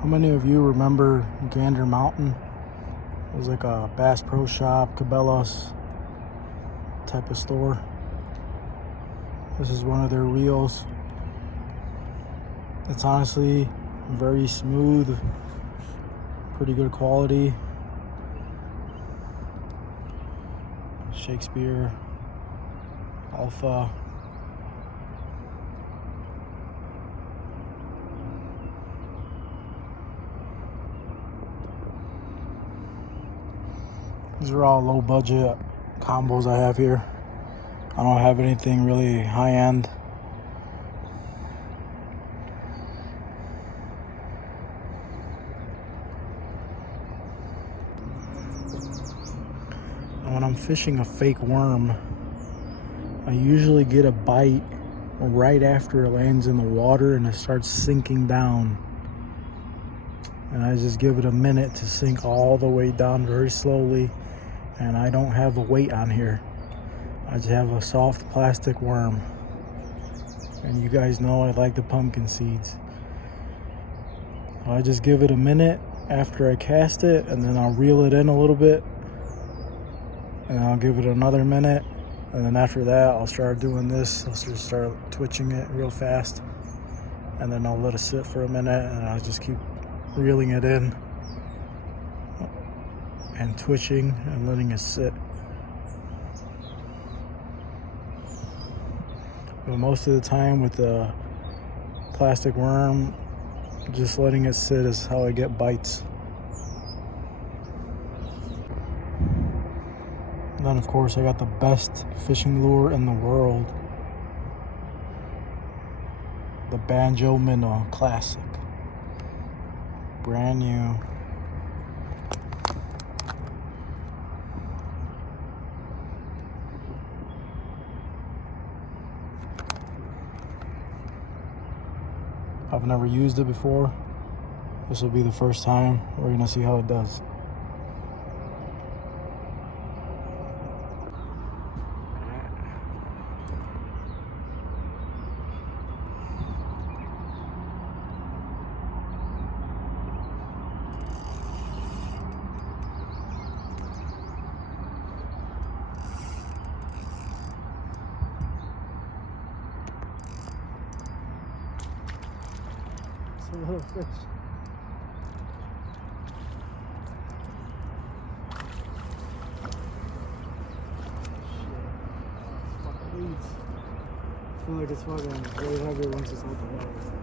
How many of you remember Gander Mountain? It was like a Bass Pro Shop, Cabela's type of store. This is one of their reels. It's honestly very smooth, pretty good quality. Shakespeare, Alpha. These are all low budget combos I have here. I don't have anything really high end. And when I'm fishing a fake worm, I usually get a bite right after it lands in the water and it starts sinking down. And I just give it a minute to sink all the way down very slowly. And I don't have a weight on here. I just have a soft plastic worm. And you guys know I like the pumpkin seeds. I just give it a minute after I cast it, and then I'll reel it in a little bit. And I'll give it another minute. And then after that, I'll start doing this. I'll just start twitching it real fast. And then I'll let it sit for a minute, and I'll just keep reeling it in and twitching and letting it sit. But most of the time with the plastic worm, just letting it sit is how I get bites. And then of course I got the best fishing lure in the world. The Banjo Minnow Classic. Brand new. I've never used it before. This will be the first time. We're gonna see how it does. It's a little fish. I feel like it's fucking way heavier once it's out the water.